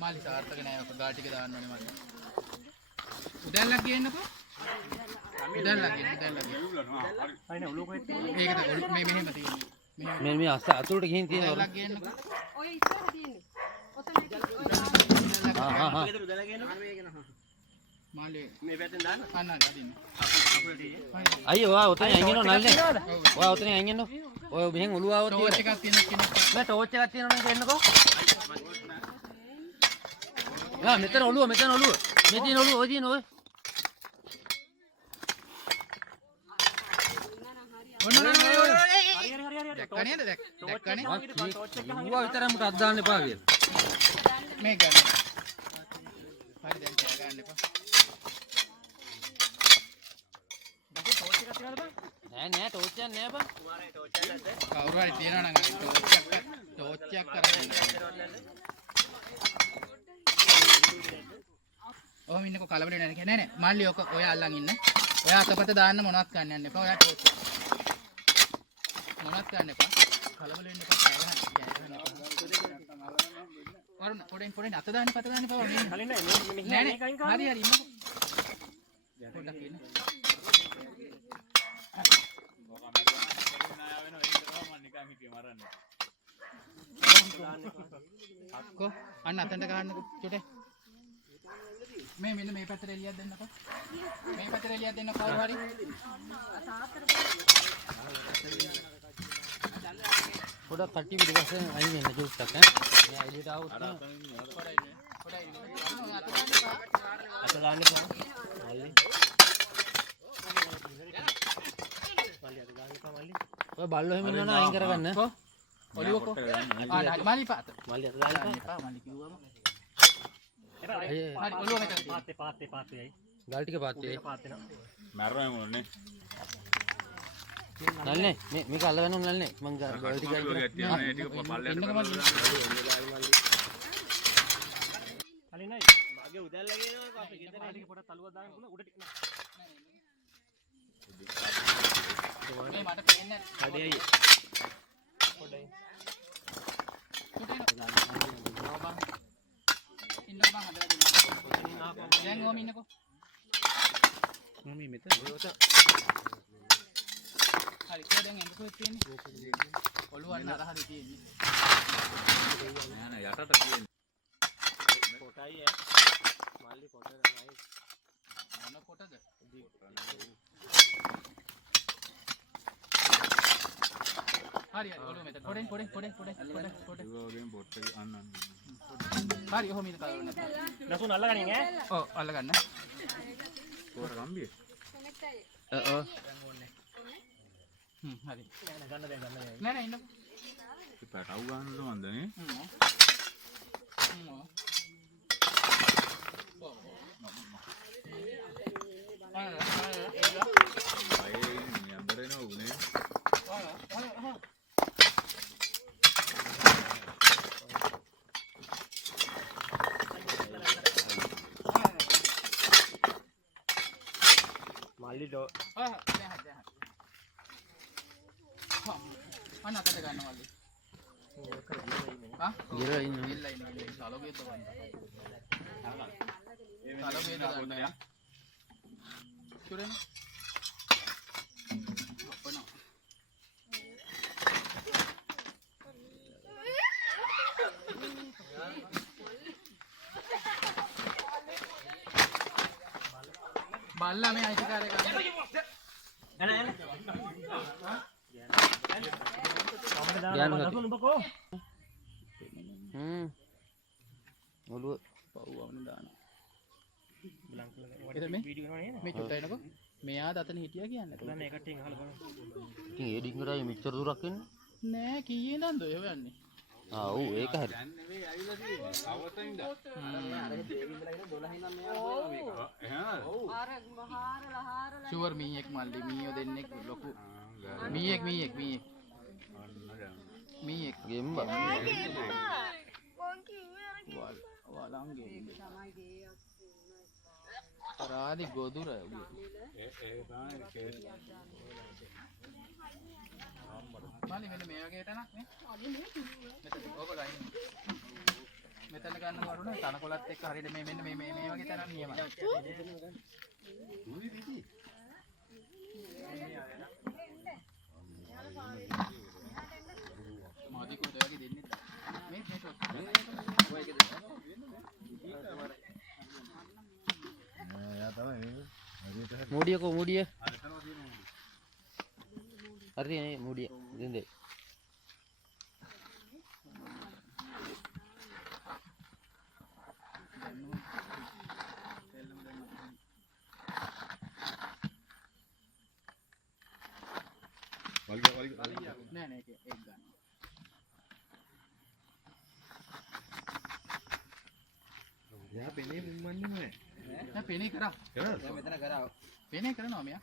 මාලි සාර්ථක නෑ ඔක ගා ටික දාන්න ඕනේ මට. උදැල්ලක් ගේන්නකෝ. උදැල්ලක් ගේන්න. අයිනේ ඔලුව කොහෙද තියෙන්නේ? මේකද මේ මෙහෙම තියෙන්නේ. මේ අතුලට ගිහින් තියෙන උදැල්ලක් ගේන්නකෝ. ඔය ඉස්සරහ තියෙන්නේ. ඔතන උදැල්ලක් ගේන්නකෝ. මාලි මේ පැත්තෙන් දාන්න. අන්න අදින්න. අයියෝ ඔයා ඔතන අයින් වෙනව නැල්නේ. ඔයා ඔතන අයින් වෙනව. ඔය මෙහෙන් ඔලුව ආවොත් ටෝච් එකක් තියෙන කෙනෙක්. නෑ ටෝච් එකක් තියෙනවනේ දෙන්නකෝ. යා මෙතන ඔලුව මේ තියෙන ඔලුව ඔය තියෙන ඔය. දැක්කනේ දැක්කනේ. ඌවා විතරක් මට අත් දාන්න එපා කියලා. මේ ගන්න. හරි දැන් ගන්න එපා. නෑ ටෝච් එකක් නෑ බං. කවුරු හරි තියනවා නම් ටෝච් එකක් කරගෙන. ඔහොම ඉන්නකෝ කලබල වෙන්නේ නැහැ නෑ මාල්ලි ඔක ඔය අල්ලන් ඉන්න. ඔය අතපත දාන්න මොනවත් ගන්න යන්න එපා. ඔයා ටෝච් මොනවත් ගන්න එපා. කලබල වෙන්න එපා. වරුණ පොඩෙන් අත දාන්න පත දාන්න එපා. නෑ නෑ හරි ඉන්නකෝ. පොඩ්ඩක් ඉන්න. අක්කෝ අන්න අතෙන්ට ගන්නකෝ චොටේ. මේ මෙන්න මේ පැත්තට එළියක් දෙන්නකෝ. මේ පැත්තට එළියක් දෙන්න කවුරු හරි. පොඩක් කට්ටි පිටිපස්සෙන් අයින් වෙන්න චුට්ටක් ඈ. මෙයා එළියට ආවොත් අත දාන්න එපා. ඔය බල්ලෝ එහෙම ඉන්නවනම් අයින් කරගන්න. ඔලිවකෝ. මාලි පාත. මල්ලි අත දාන්න එපා. මාලි කිව්වම. හරි ඔලිව මෙතන පාත්තේ ගල් ටික පාත්තේ. මරනවා මොන්නේ. නල්නේ මේක අල්ලගන්න ඕන නල්නේ. මං ගල් ටික ටික පල්ලයට කරලා. හරි නයි. මාගේ උදැල්ල ගේනවා අපේ ගෙදර ටික පොඩක් තලුවක් දාන්න පුළුවන් උඩ ටික නෑ. මේ මට පේන්නේ නැහැ. කඩේයි. පොඩ්ඩයි. ඉන්න බං හදලා දෙන්න. දැන් ඕම ඉන්නකෝ. මම මෙතන ඔයත. හරි ඒක දැන් එන්න කොහෙද තියෙන්නේ? ඔළුව අන්න අර හරි තියෙන්නේ. නෑ නෑ යටට තියෙන්නේ. කොටයි ඈ. මල්ලි කොටද නයි. මොන කොටද? හරි ඔළුව මෙතන. පොඩෙන් ඒ වගේම පොට් එක අන්න. හරි ඔහොම ඉන්න කවුරු නැත. නසුන් අල්ලගනින් ඈ. ඔව් අල්ලගන්න. පොර කම්බිය. ඔව්. හරි. ගන්න දෙන්න. නෑ ඉන්න. පැටව ගන්නද මන්දනේ. අය යම්බරේන උනේ. මල්ලි ඩෝ. අන්න අතට ගන්න මල්ලි. ගිරලා ඉන්න. ඉල්ල සලෝගේ තෝ ගන්න. සලෝගේ තෝ ගන්න. චුරෙන්. ඔපන. බල්ලා මේ අයිතිකාරය ගන්න. ඔලුව පව්වවන දානවා. මේ චුට්ටයිනකො මෙයා දතන හිටියා කියන්නේ. මේ කට්ටියන් අහලා බලන්න. ඉතින් ඒ ඩිංගරයි මෙච්චර දුරක් එන්නේ? නෑ කීයේ නන්ද ඔය යන්නේ. ආ ඔව් ඒක හරි. දැන් නෙවෙයි ඇවිල්ලා තියෙන්නේ. අවතනින්ද. ෂුවර් මීයක් මල්ලි මීයෝ දෙන්නෙක් ලොකු මීයක් ගෙම්බ. වලංගේ රාදි ගොදුර ඒ තමයි කේස්. මාලි මෙන්න මේ වගේ තැනක් නේ. මෙතන ඕක ගන්න. ගන්න වරුනේ තනකොළත් එක්ක හරියට මේ මෙන්න මේ වගේ තරම් නියමයි. මාදි කොහෙද වගේ දෙන්නේ මේ ෂොට් ඔය එකද मूडिया को मूडिया अरे नहीं मूडिया जिंदे නෑ නෑ ඒක ගන්න. යා පෙනේ මුම්මන්නේ නෑ. දැන් පේනේ කරා. කරා. පේනේ කරනවා මෙයා.